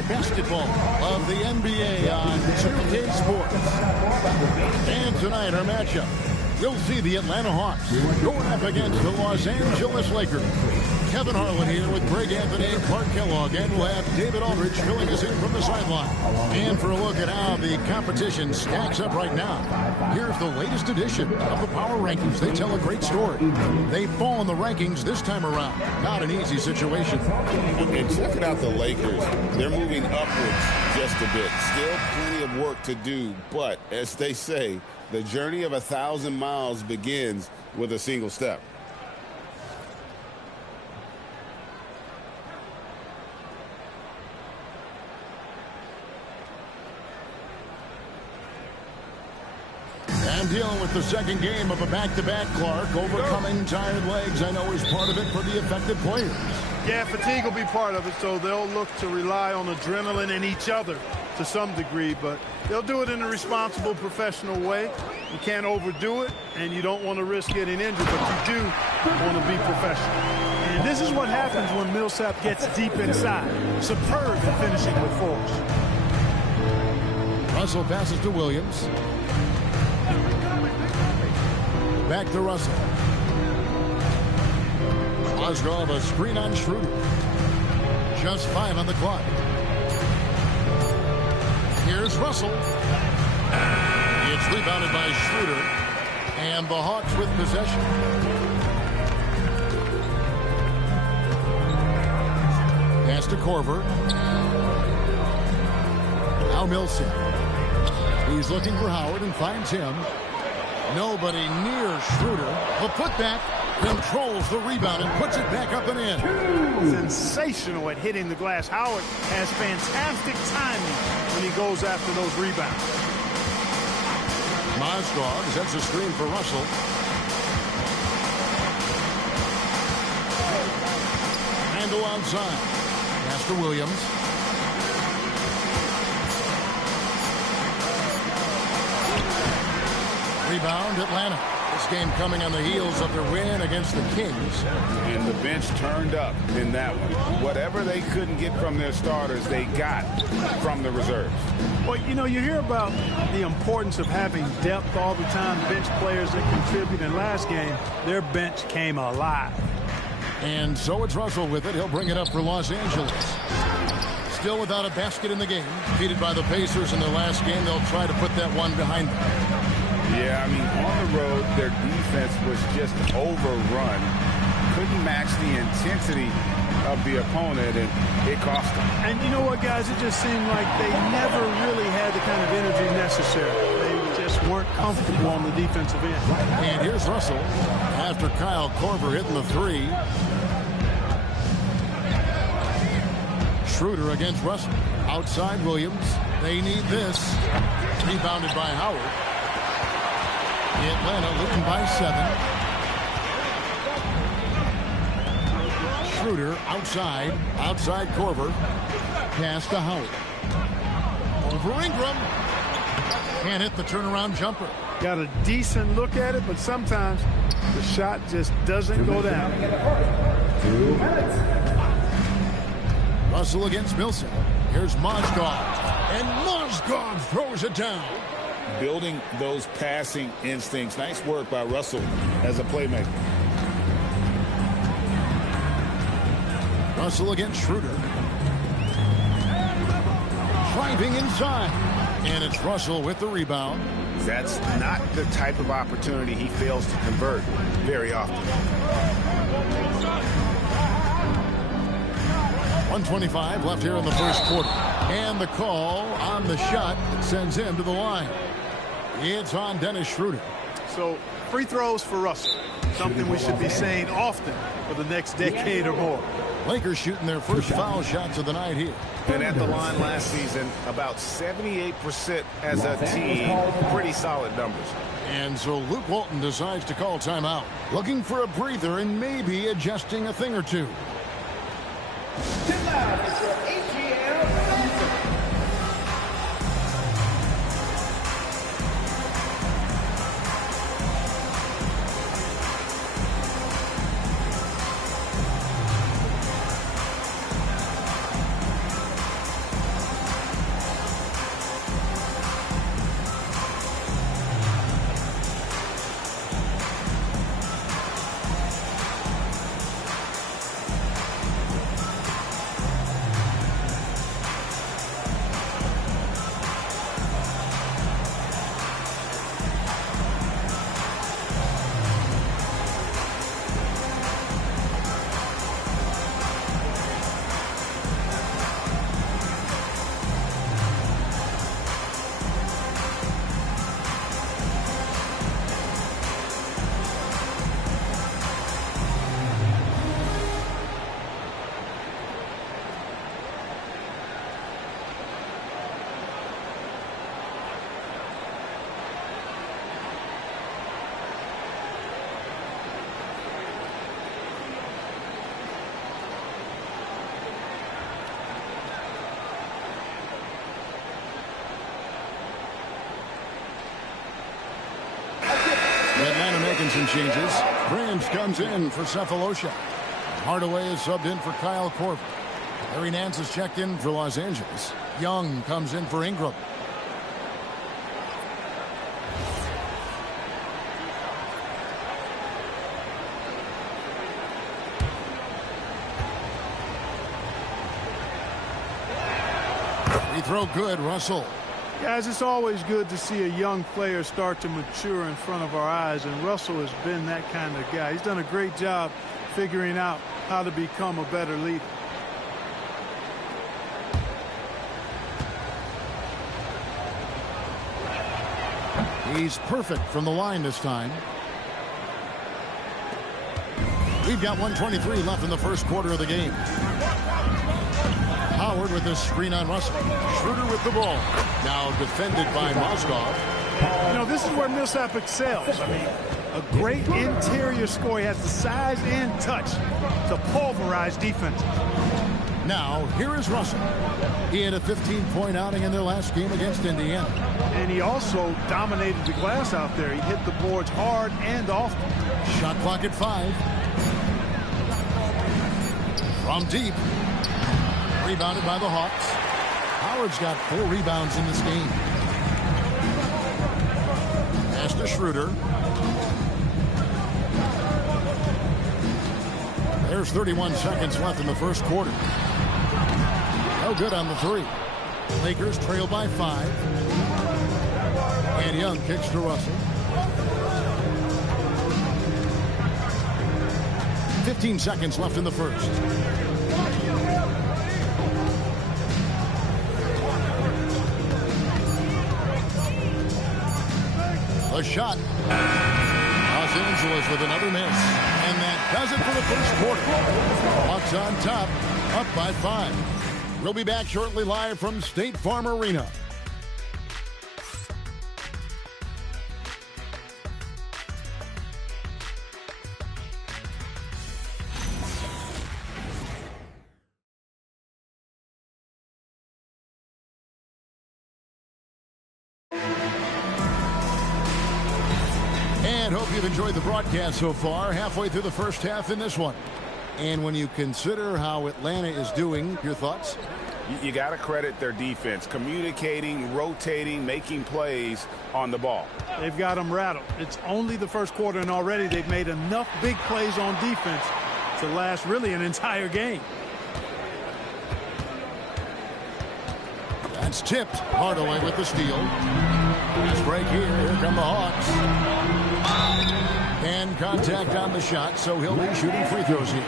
Night Basketball of the NBA on 2K Sports. And tonight our matchup, we'll see the Atlanta Hawks going up against the Los Angeles Lakers. Kevin Harlan here with Greg Anthony and Clark Kellogg, and we'll have David Aldridge filling us in from the sideline. And for a look at how the competition stacks up right now, here's the latest edition of the Power Rankings. They tell a great story. They fall in the rankings this time around. Not an easy situation. And checking out the Lakers, they're moving upwards just a bit. Still plenty of work to do, but as they say, the journey of 1,000 miles begins with a single step. I'm dealing with the second game of a back-to-back, Clark. Overcoming tired legs, I know, is part of it for the affected players. Yeah, fatigue will be part of it, so they'll look to rely on adrenaline and each other to some degree, but they'll do it in a responsible, professional way. You can't overdo it, and you don't want to risk getting injured, but you do want to be professional. And this is what happens when Millsap gets deep inside. Superb finishing with force. Russell passes to Williams. Back to Russell. Mozgov, a screen on Schroeder. Just 5 on the clock. Here's Russell. It's rebounded by Schroeder. And the Hawks with possession. Pass to Korver. Now Millsap. He's looking for Howard and finds him. Nobody near Schroeder. The putback controls the rebound and puts it back up and in. Sensational at hitting the glass. Howard has fantastic timing when he goes after those rebounds. Mozgov sets a screen for Russell. Handle outside. Pass to Williams. Rebound, Atlanta. This game coming on the heels of their win against the Kings. And the bench turned up in that one. Whatever they couldn't get from their starters, they got from the reserves. Well, you know, you hear about the importance of having depth all the time, bench players that contribute. In last game, their bench came alive. And so it's Russell with it. He'll bring it up for Los Angeles. Still without a basket in the game. Defeated by the Pacers in their last game. They'll try to put that one behind them. Yeah, I mean, on the road, their defense was just overrun. Couldn't match the intensity of the opponent, and it cost them. And you know what, guys? It just seemed like they never really had the kind of energy necessary. They just weren't comfortable on the defensive end. And here's Russell after Kyle Korver hitting the three. Schroeder against Russell. Outside Williams. They need this. Rebounded by Howard. Atlanta leading by 7. Schroeder outside Korver. Pass to Howard. Over Ingram. Can't hit the turnaround jumper. Got a decent look at it, but sometimes the shot just doesn't go down. 2 minutes. Russell against Millsap. Here's Mozgov. And Mozgov throws it down. Building those passing instincts. Nice work by Russell as a playmaker. Russell against Schroeder. Driving inside. And it's Russell with the rebound. That's not the type of opportunity he fails to convert very often. 1:25 left here in the first quarter. And the call on the shot sends him to the line. It's on Dennis Schroeder. So free throws for Russell. Something we should be saying often for the next decade or more. Lakers shooting their first foul shots of the night here. And at the line last season, about 78% as a team. Pretty solid numbers. And so Luke Walton decides to call timeout. Looking for a breather and maybe adjusting a thing or two. making some changes. Brands comes in for Cephalosha. Hardaway is subbed in for Kyle Korver. Larry Nance is checked in for Los Angeles. Young comes in for Ingram. Free throw good, Russell. Guys, it's always good to see a young player start to mature in front of our eyes, and Russell has been that kind of guy. He's done a great job figuring out how to become a better leader. He's perfect from the line this time. We've got 1:23 left in the first quarter of the game. Howard with this screen on Russell. Schroeder with the ball. Now defended by Mozgov. You know, this is where Millsap excels. I mean, a great interior score. He has the size and touch to pulverize defense. Now, here is Russell. He had a 15-point outing in their last game against Indiana. And he also dominated the glass out there. He hit the boards hard and often. Shot clock at 5. From deep. Rebounded by the Hawks. Howard's got 4 rebounds in this game. Pass to Schroeder. There's 31 seconds left in the first quarter. No good on the 3. Lakers trail by 5. And Young kicks to Russell. 15 seconds left in the first. A shot. Los Angeles with another miss. And that does it for the first quarter. Hawks on top, up by 5. We'll be back shortly live from State Farm Arena. And hope you've enjoyed the broadcast so far. Halfway through the first half in this one. And when you consider how Atlanta is doing, your thoughts? You got to credit their defense. Communicating, rotating, making plays on the ball. They've got them rattled. It's only the first quarter, and already they've made enough big plays on defense to last really an entire game. That's tipped. Hardaway with the steal. Fast break here. Here come the Hawks. And contact on the shot, so he'll be shooting free throws here.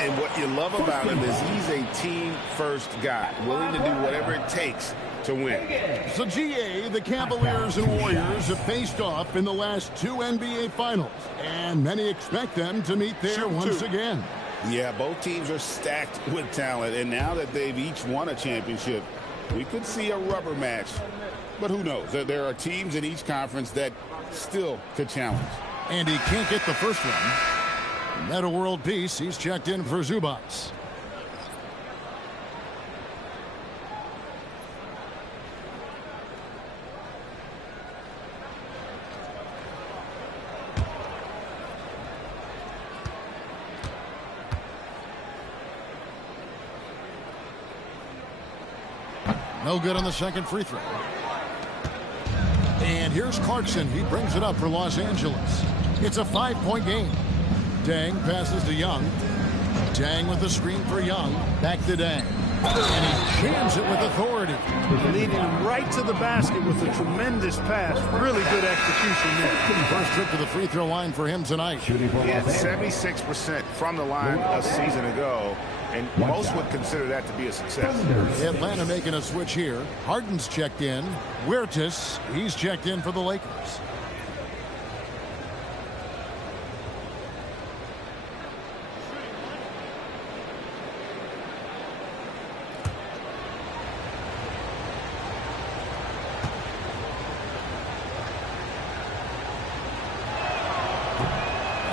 And what you love about him is he's a team-first guy, willing to do whatever it takes to win. So, GA, the Cavaliers and Warriors have faced off in the last 2 NBA Finals, and many expect them to meet there once again. Yeah, both teams are stacked with talent, and now that they've each won a championship, we could see a rubber match. But who knows? There are teams in each conference that still could challenge. And he can't get the first one. Meta World Peace, he's checked in for Zubats. No good on the second free throw. And here's Clarkson. He brings it up for Los Angeles. It's a 5-point game. Dang passes to Young. Dang with the screen for Young. Back to Dang. And he jams it with authority. Leading him right to the basket with a tremendous pass. Really good execution there. First trip to the free throw line for him tonight. He had 76% from the line a season ago, and most would consider that to be a success. Atlanta making a switch here. Harden's checked in. Huertas, he's checked in for the Lakers.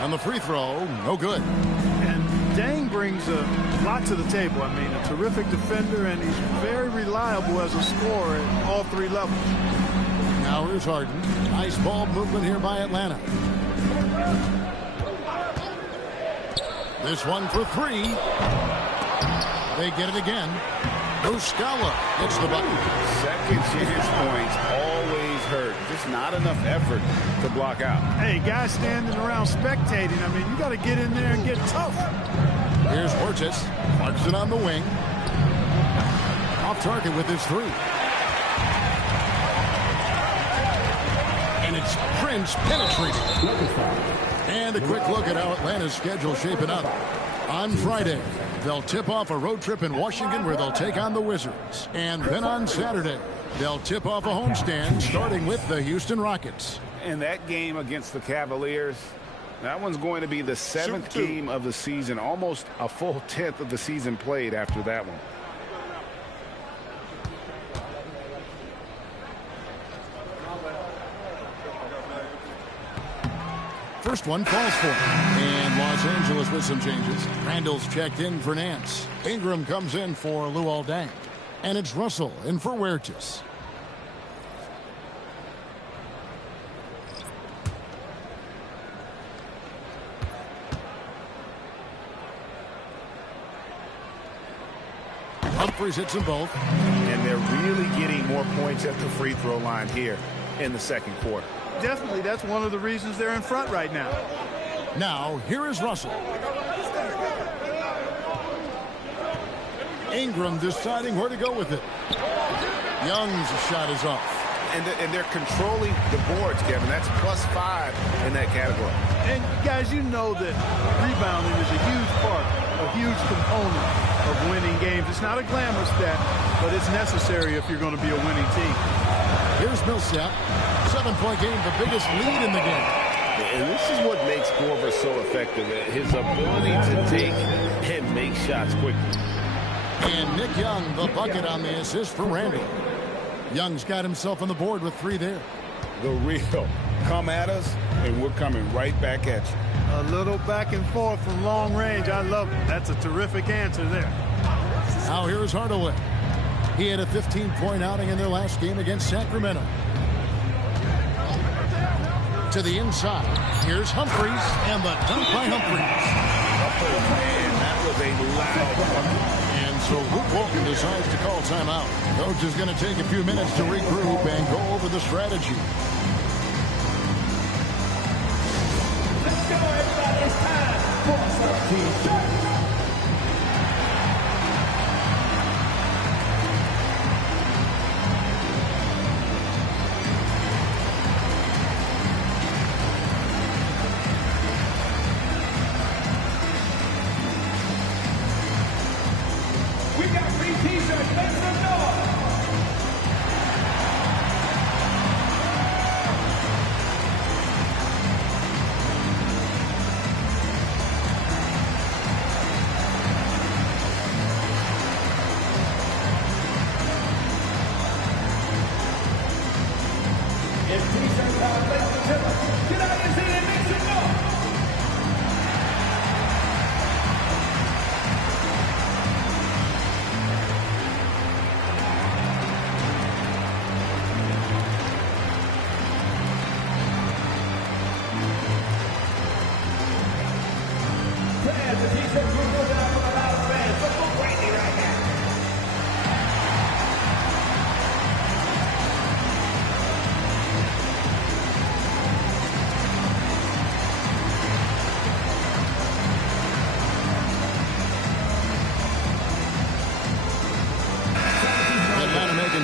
On the free throw, no good. And Dang brings a lot to the table. I mean, a terrific defender, and he's very reliable as a scorer at all 3 levels. Now here's Harden. Nice ball movement here by Atlanta. This one for three. They get it again. Muscala gets the bucket. Second chance points always hurt. Just not enough effort to block out. Hey, guys standing around spectating. I mean, you got to get in there and get tough. Here's Hortis. Marks it on the wing. Off target with his three. And it's Prince penetrating. And a quick look at how Atlanta's schedule shaping up. On Friday, they'll tip off a road trip in Washington where they'll take on the Wizards. And then on Saturday, they'll tip off a homestand starting with the Houston Rockets. And that game against the Cavaliers, that one's going to be the 7th game of the season. Almost a full 10th of the season played after that one. First one falls for him. And Los Angeles with some changes. Randall's checked in for Nance. Ingram comes in for Luol Deng. And it's Russell in for Huertas. Humphries hits them both. And they're really getting more points at the free throw line here in the second quarter. Definitely, that's one of the reasons they're in front right now. Now, here is Russell. Ingram deciding where to go with it. Young's shot is off. And they're controlling the boards, Kevin. That's +5 in that category. And, guys, you know that rebounding is a huge part, a huge component of winning games. It's not a glamour stat, but it's necessary if you're going to be a winning team. Here's Millsap. 7-point game, the biggest lead in the game. And this is what makes Korver so effective, his ability to take and make shots quickly. And Nick Young, the bucket on the assist for Randall. Young's got himself on the board with 3 there. The real. Come at us, and we're coming right back at you. A little back and forth from long range. I love it. That's a terrific answer there. Now here's Hardaway. He had a 15-point outing in their last game against Sacramento. To the inside. Here's Humphries, and the dunk by Humphries. Man, that was a loud bucket. And so Luke Walton decides to call timeout. Coach is going to take a few minutes to regroup and go over the strategy. Let's go, everybody. It's time for some T-shirts.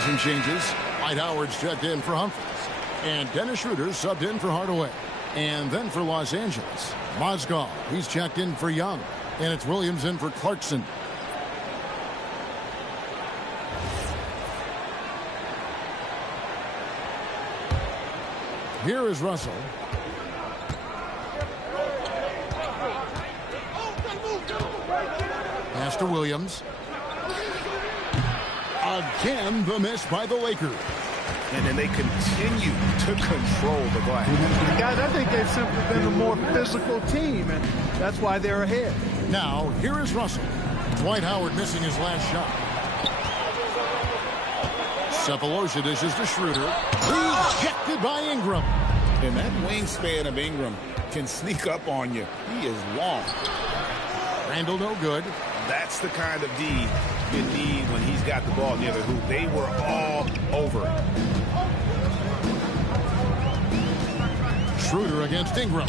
Some changes. Dwight Howard's checked in for Humphries. And Dennis Schroeder subbed in for Hardaway. And then for Los Angeles, Mozgov, he's checked in for Young. And it's Williams in for Clarkson. Here is Russell. Pass to Williams. Again, the miss by the Lakers. And then they continue to control the glass. Guys, I think they've simply been the more physical team, and that's why they're ahead. Now, here is Russell. Dwight Howard missing his last shot. Sefolosha dishes to Schroeder. Rejected by Ingram. And that wingspan of Ingram can sneak up on you. He is long. Randall no good. That's the kind of D you need when he's got the ball near the hoop. They were all over it. Schroeder against Ingram.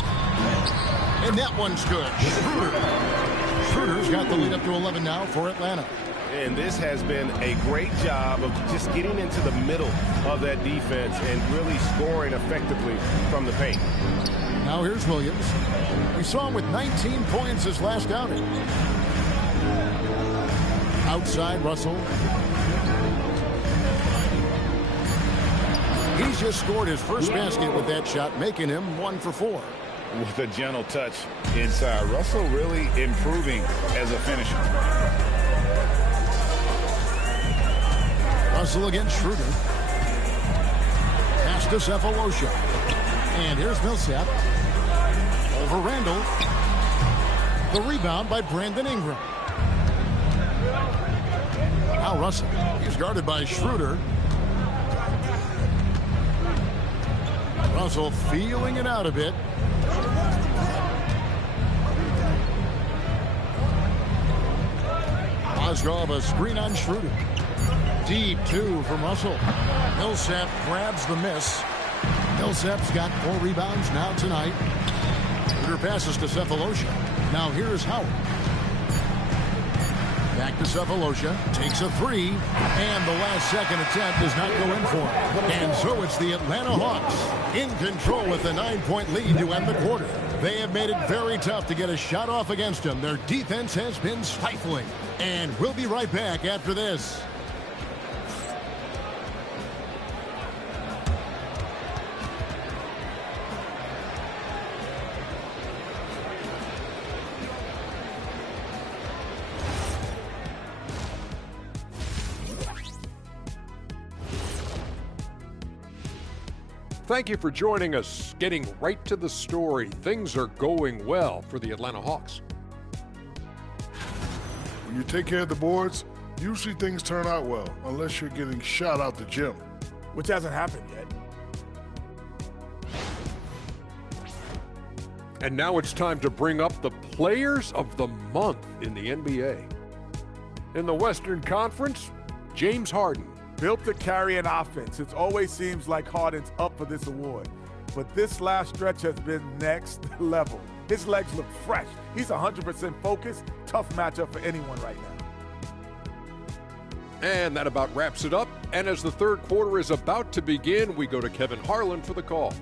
And that one's good. Schroeder's got the lead up to 11 now for Atlanta. And this has been a great job of just getting into the middle of that defense and really scoring effectively from the paint. Now here's Williams. We saw him with 19 points his last outing. Outside Russell. He's just scored his first basket with that shot, making him 1 for 4. With a gentle touch inside. Russell really improving as a finisher. Russell against Schroeder. Pass to Sefolosha. And here's Millsap. Over Randall. The rebound by Brandon Ingram. Now Russell. He's guarded by Schroeder. Russell feeling it out a bit. Mozgov a screen on Schroeder. Deep 2 from Russell. Millsap grabs the miss. Millsap's got 4 rebounds now tonight. Schroeder passes to Sefolosha. Now here's Howard. Back to Sefolosha. Takes a 3. And the last second attempt does not go in for him. And so it's the Atlanta Hawks in control with a 9-point lead to end the quarter. They have made it very tough to get a shot off against them. Their defense has been stifling. And we'll be right back after this. Thank you for joining us. Getting right to the story, things are going well for the Atlanta Hawks. When you take care of the boards, usually things turn out well, unless you're getting shot out the gym. Which hasn't happened yet. And now it's time to bring up the Players of the Month in the NBA. In the Western Conference, James Harden. Built to carry an offense. It always seems like Harden's up for this award. But this last stretch has been next level. His legs look fresh. He's 100% focused. Tough matchup for anyone right now. And that about wraps it up. And as the third quarter is about to begin, we go to Kevin Harlan for the call.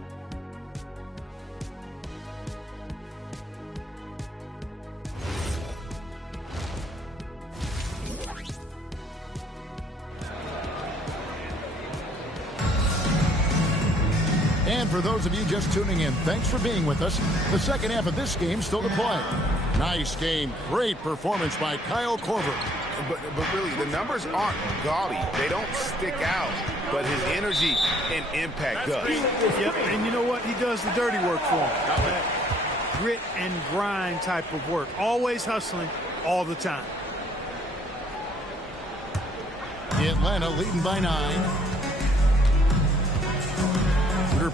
And for those of you just tuning in, thanks for being with us. The second half of this game still to play. Nice game. Great performance by Kyle Korver. But really, the numbers aren't gaudy. They don't stick out, but his energy and impact does. Yep, and you know what? He does the dirty work for him. That grit and grind type of work. Always hustling all the time. Atlanta leading by 9.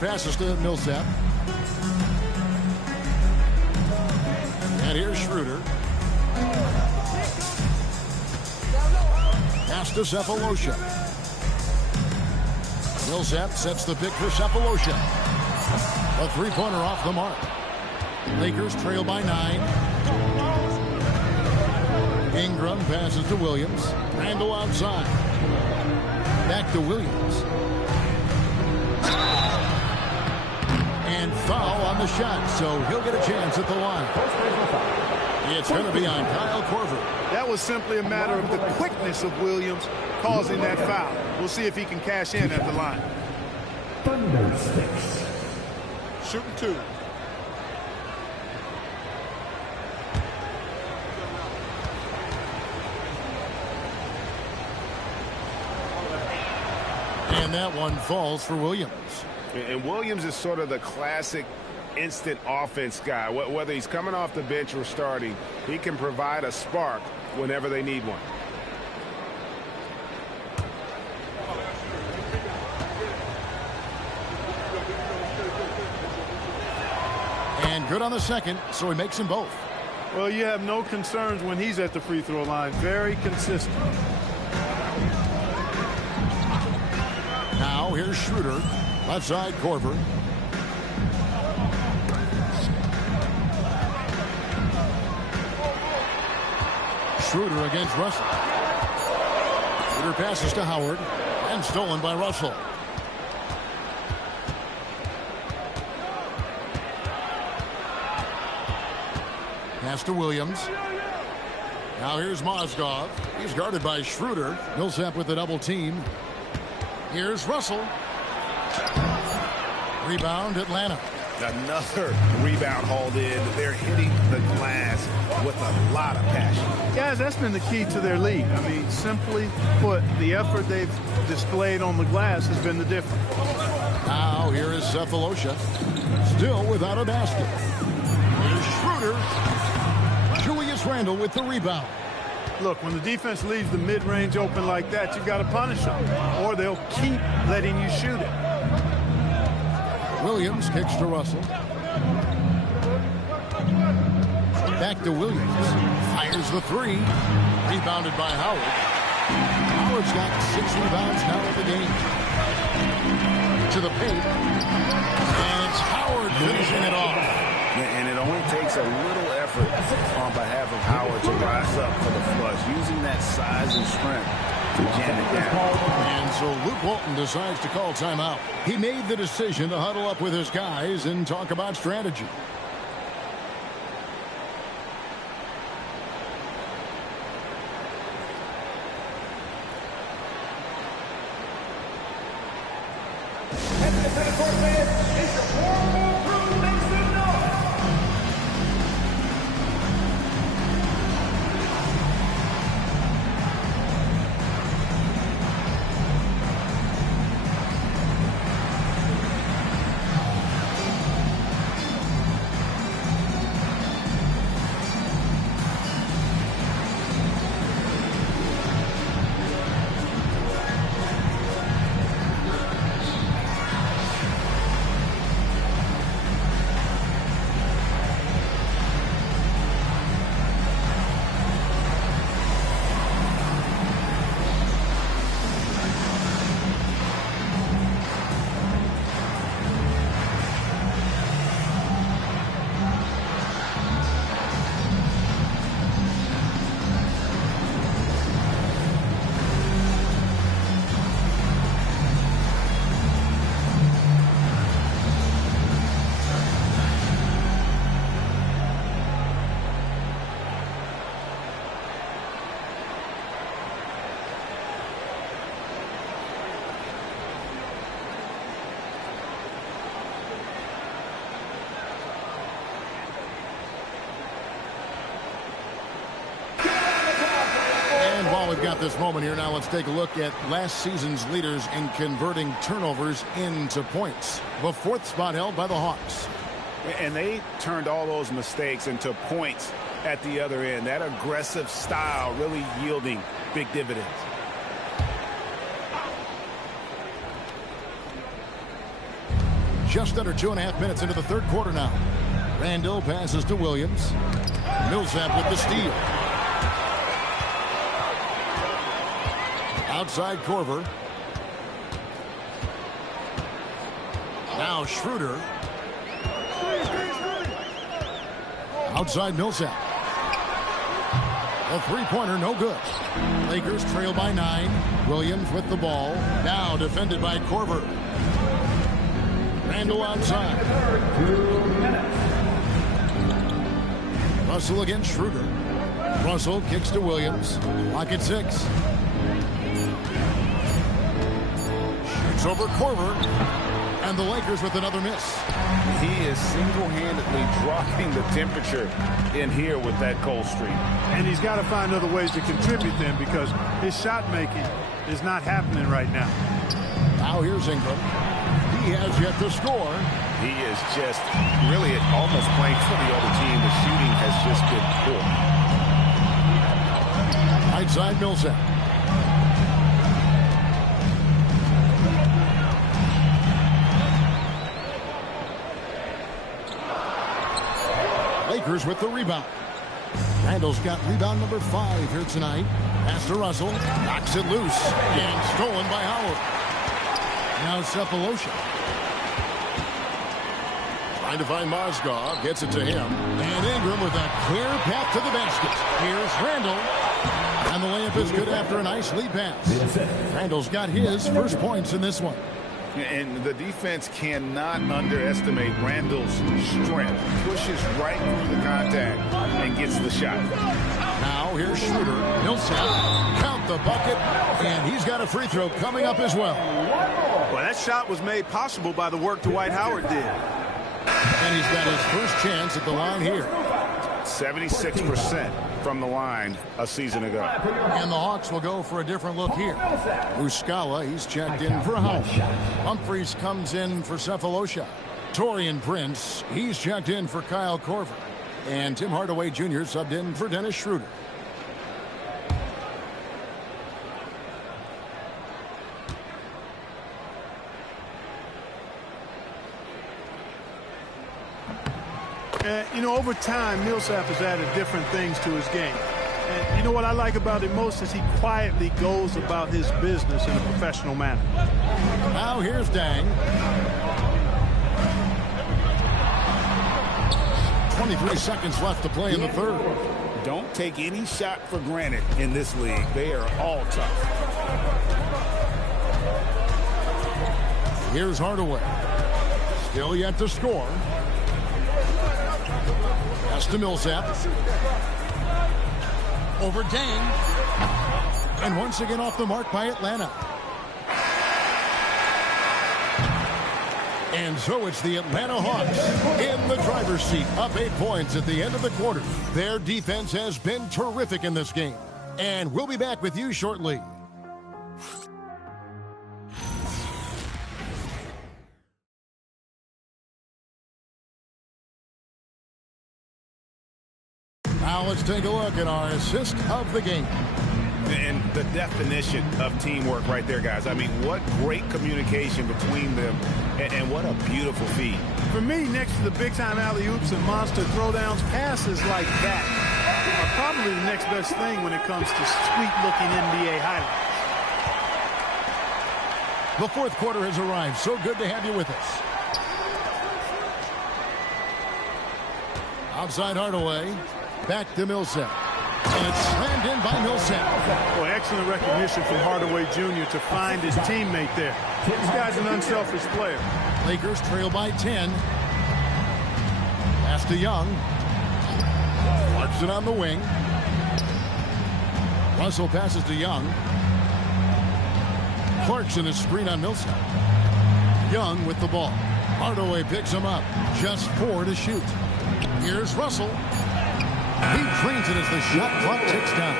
Passes to Millsap. And here's Schroeder. Pass to Sefolosha. Millsap sets the pick for Sefolosha. A three-pointer off the mark. Lakers trail by 9. Ingram passes to Williams. Randall outside. Back to Williams. And foul on the shot, so he'll get a chance at the line. It's going to be on Kyle Korver. That was simply a matter of the quickness of Williams causing that foul. We'll see if he can cash in at the line. Shooting 2. And that one falls for Williams. And Williams is sort of the classic instant offense guy. Whether he's coming off the bench or starting, he can provide a spark whenever they need one. good on the second, so he makes them both. Well, you have no concerns when he's at the free throw line. Very consistent. Now here's Schroeder. Left side, Korver. Schroeder against Russell. Schroeder passes to Howard and stolen by Russell. Pass to Williams. Now here's Mozgov. He's guarded by Schroeder. Millsap with the double team. Here's Russell. Rebound, Atlanta. Another rebound hauled in. They're hitting the glass with a lot of passion. Guys, that's been the key to their lead. I mean, simply put, the effort they've displayed on the glass has been the difference. Now here is Cephalosha. Still without a basket. Here's Schroeder. Julius Randle with the rebound. Look, when the defense leaves the mid-range open like that, you've got to punish them, or they'll keep letting you shoot it. Williams kicks to Russell. Back to Williams. Fires the three. Rebounded by Howard. Howard's got 6 rebounds now in the game. To the paint. And it's Howard finishing it off. And it only takes a little effort on behalf of Howard to rise up for the flush, using that size and strength to jam it down. And so Luke Walton decides to call timeout. He made the decision to huddle up with his guys and talk about strategy. While we've got this moment here, now let's take a look at last season's leaders in converting turnovers into points. The 4th spot held by the Hawks. And they turned all those mistakes into points at the other end. That aggressive style really yielding big dividends. Just under 2.5 minutes into the 3rd quarter now. Randle passes to Williams. Millsap with the steal. Outside Korver. Now Schroeder. Outside Millsap. A three-pointer, no good. Lakers trail by 9. Williams with the ball. Now defended by Korver. Randle outside. Russell against Schroeder. Russell kicks to Williams. Lock at 6. Shoots over Korver. And the Lakers with another miss. He is single-handedly dropping the temperature in here with that cold streak. And he's got to find other ways to contribute then, because his shot making is not happening right now. Now here's Ingram. He has yet to score. He is just really almost playing for the other team. The shooting has just been poor. Right side Millsap. Lakers with the rebound. Randall's got rebound number 5 here tonight. Pass to Russell. Knocks it loose. And stolen by Howard. Now Cephalosha. Trying to find Mozgov. Gets it to him. And Ingram with a clear path to the basket. Here's Randall. And the layup is good after a nice lead pass. Randall's got his first points in this one. And the defense cannot underestimate Randall's strength. Pushes right through the contact and gets the shot. Now here's Schroeder. Millsap. Count the bucket. And he's got a free throw coming up as well. Well, that shot was made possible by the work Dwight Howard did. And he's got his first chance at the line here. 76% from the line a season ago. And the Hawks will go for a different look here. Muscala, he's checked in for Howard. Humphreys comes in for Cephalosha. Taurean Prince, he's checked in for Kyle Korver. And Tim Hardaway Jr. subbed in for Dennis Schroeder. You know, over time, Millsap has added different things to his game. And you know what I like about him most is he quietly goes about his business in a professional manner. Now here's Dang. 23 seconds left to play in the third. Don't take any shot for granted in this league. They are all tough. Here's Hardaway. Still yet to score. Pass to Millsap. Over Dang. And once again off the mark by Atlanta. And so it's the Atlanta Hawks in the driver's seat, up 8 points at the end of the quarter. Their defense has been terrific in this game. And we'll be back with you shortly. Now let's take a look at our assist of the game. And the definition of teamwork right there, guys. I mean, what great communication between them, and what a beautiful feed. For me, next to the big-time alley-oops and monster throwdowns, passes like that are probably the next best thing when it comes to sweet-looking NBA highlights. The fourth quarter has arrived. So good to have you with us. Outside Hardaway. Back to Millsap. And it's slammed in by Millsap. Well, excellent recognition from Hardaway Jr. to find his teammate there. This guy's an unselfish player. Lakers trail by 10. Pass to Young. Clarkson on the wing. Russell passes to Young. Clarkson is screen on Millsap. Young with the ball. Hardaway picks him up. Just 4 to shoot. Here's Russell. He drains it as the shot clock ticks down.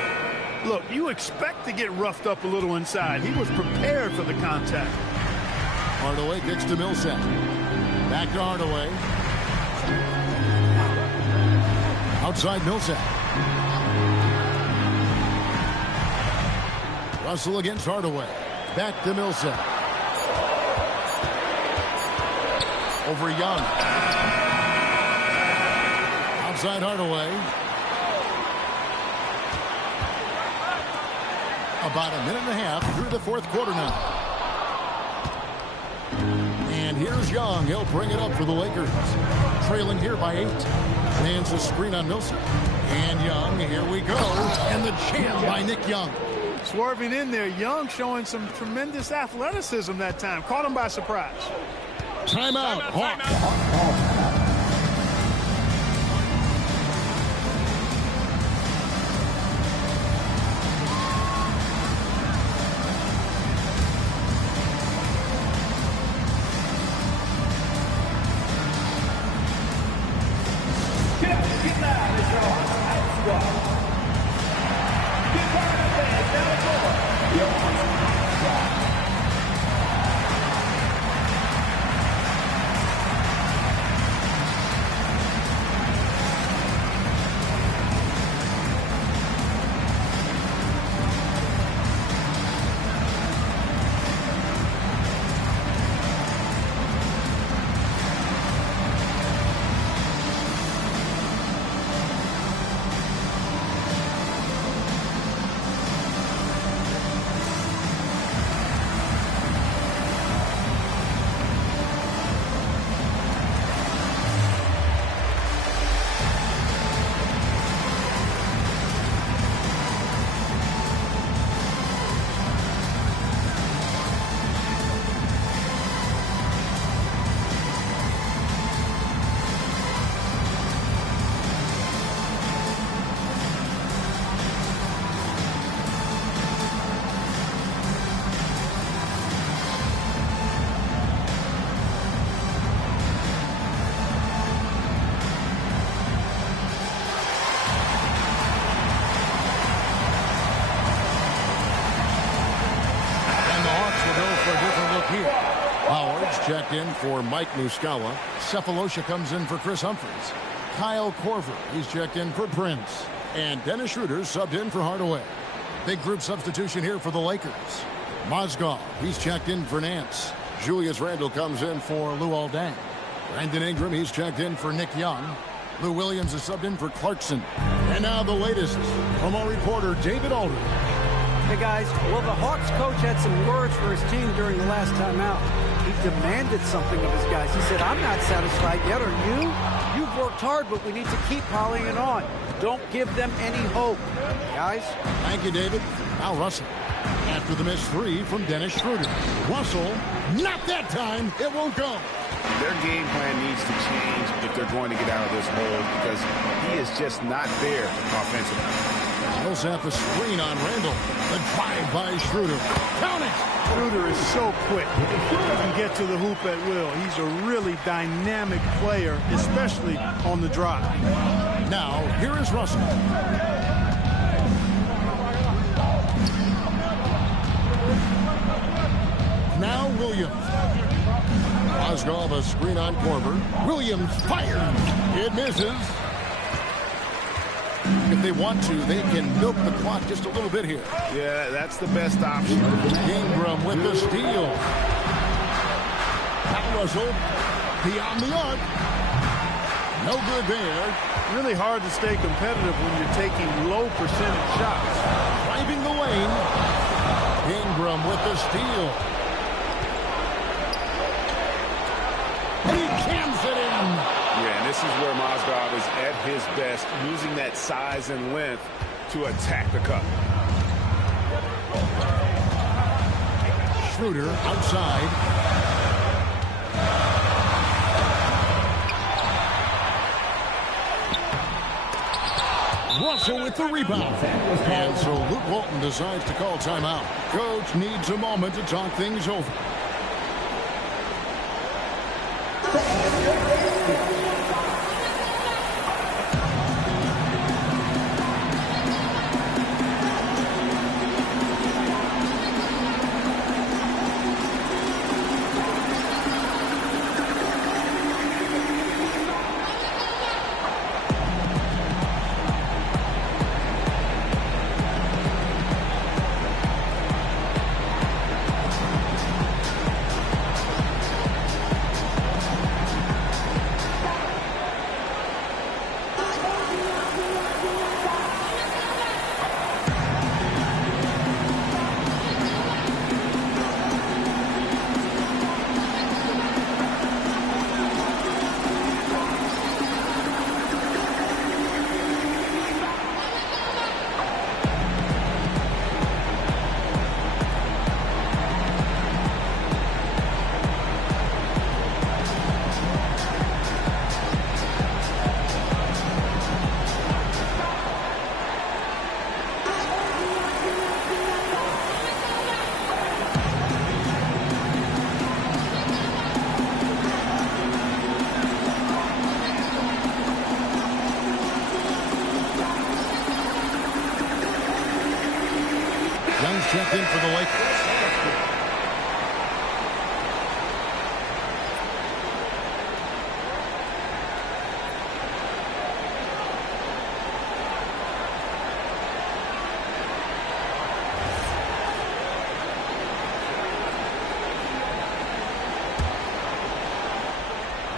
Look, you expect to get roughed up a little inside. He was prepared for the contact. Hardaway kicks to Millsap. Back to Hardaway. Outside Millsap. Russell against Hardaway. Back to Millsap. Over Young. Outside Hardaway. About a minute and a half through the fourth quarter now. And here's Young. He'll bring it up for the Lakers. Trailing here by 8. Lands a screen on Millsap. And Young, here we go. And the jam by Nick Young. Swerving in there, Young showing some tremendous athleticism that time. Caught him by surprise. Timeout. Hawks. checked in for Mike Muscala. Cephalosha comes in for Chris Humphries. Kyle Korver, he's checked in for Prince. And Dennis Schroeder subbed in for Hardaway. Big group substitution here for the Lakers. Mozgov, he's checked in for Nance. Julius Randle comes in for Luol Deng. Brandon Ingram, he's checked in for Nick Young. Lou Williams is subbed in for Clarkson. And now the latest from our reporter, David Aldridge. Hey guys, well, the Hawks coach had some words for his team during the last time out. He demanded something of his guys. He said, I'm not satisfied yet, are you? You've worked hard, but we need to keep piling it on. Don't give them any hope. Guys? Thank you, David. Now Russell. After the missed three from Dennis Schroeder. Russell, not that time. It won't go. Their game plan needs to change if they're going to get out of this hole because he is just not there offensively. Millsap a screen on Randle. The drive by Schroeder. Count it! Schroeder is so quick. He can get to the hoop at will. He's a really dynamic player, especially on the drive. Now, here is Russell. Now Williams. Mozgov a screen on Korver. Williams fires. It misses. If they want to, they can milk the clock just a little bit here. Yeah, that's the best option. Ingram with the steal. Now Russell beyond the arc. No good there. Really hard to stay competitive when you're taking low percentage shots. Driving the lane. Ingram with the steal. He cams it in. Yeah, and this is where Mozgov is at his best, using that size and length to attack the cup. Schroeder outside. Russell with the rebound. And so Luke Walton decides to call timeout. Coach needs a moment to talk things over. Young's checked in for the Lakers.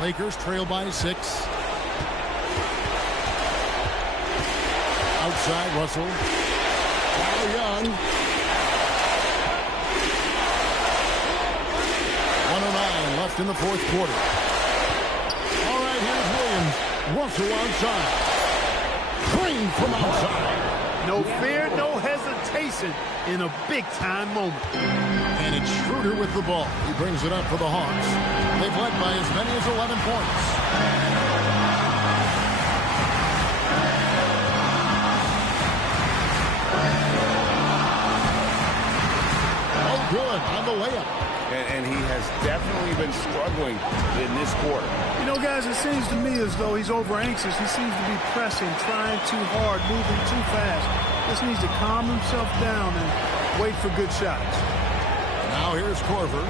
Lakers trail by 6. Outside, Russell. Now Young. 1:09 left in the fourth quarter. All right, here's Williams. Russell outside. Green from outside. No fear, no hesitation in a big-time moment. And it's Schroeder with the ball. He brings it up for the Hawks. They've led by as many as 11 points. Oh, good on the layup. And he has definitely been struggling in this quarter. You know, guys, it seems to me as though he's over-anxious. He seems to be pressing, trying too hard, moving too fast. Just needs to calm himself down and wait for good shots. Now here's Korver.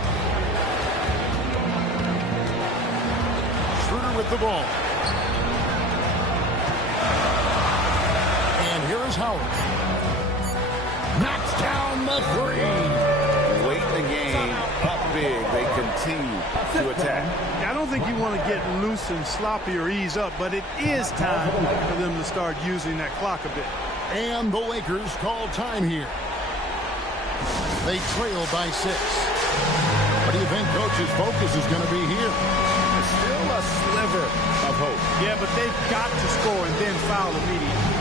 Schroeder with the ball. And here is Howard. Knocks down the three. Late in the game, up big, they continue to attack. I don't think you want to get loose and sloppy or ease up, but it is time for them to start using that clock a bit. And the Lakers call time here. They trail by 6. What do you think Coach's focus is going to be here? Still a sliver of hope. Yeah, but they've got to score and then foul immediately.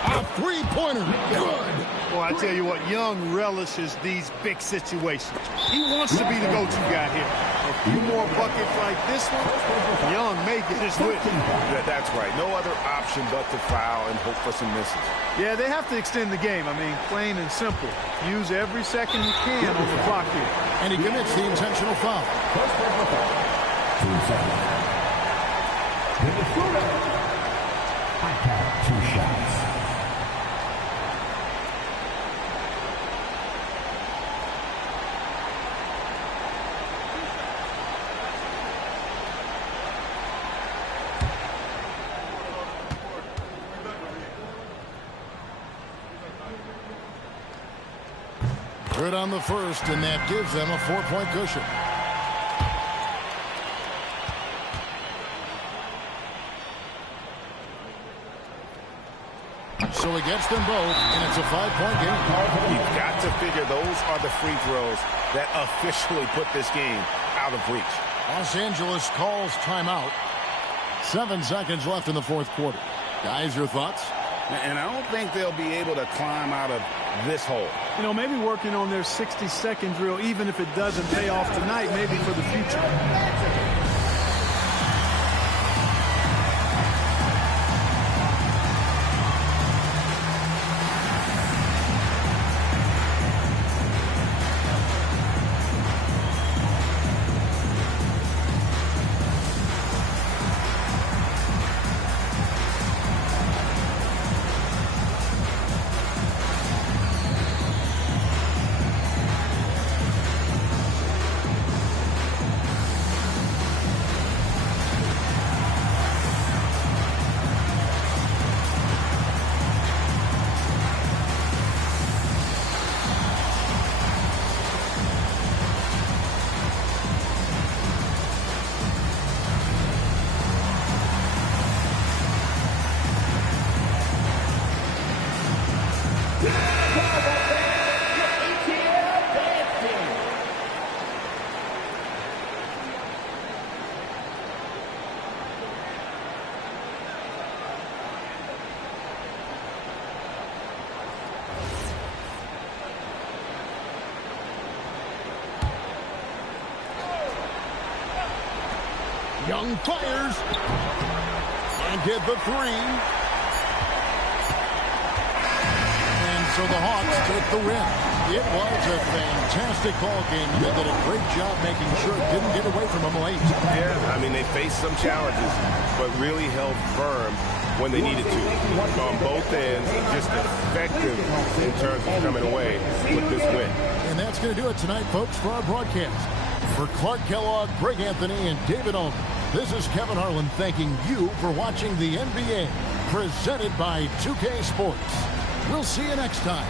A three-pointer. Good. Well, I tell you what, Young relishes these big situations. He wants to be the go-to guy here. A few more buckets like this one, Young may get his wish. That's right. No other option but to foul and hope for some misses. Yeah, they have to extend the game. I mean, plain and simple. Use every second you can on the clock here. And he commits the intentional foul. I have 2 shots. Good on the first, and that gives them a 4-point cushion. So he gets them both, and it's a 5-point game. You've got to figure those are the free throws that officially put this game out of reach. Los Angeles calls timeout. 7 seconds left in the fourth quarter. Guys, your thoughts? And I don't think they'll be able to climb out of this hole. You know, maybe working on their 60-second drill, even if it doesn't pay off tonight, maybe for the future. Young fires and get the 3. And so So the Hawks take the win. It was a fantastic ball game, and they did a great job making sure it didn't get away from them late. Yeah, I mean, they faced some challenges, but really held firm when they needed to. On both ends, just effective in terms of coming away with this win. And that's going to do it tonight, folks, for our broadcast. For Clark Kellogg, Greg Anthony, and David Owen, this is Kevin Harlan thanking you for watching the NBA, presented by 2K Sports. We'll see you next time.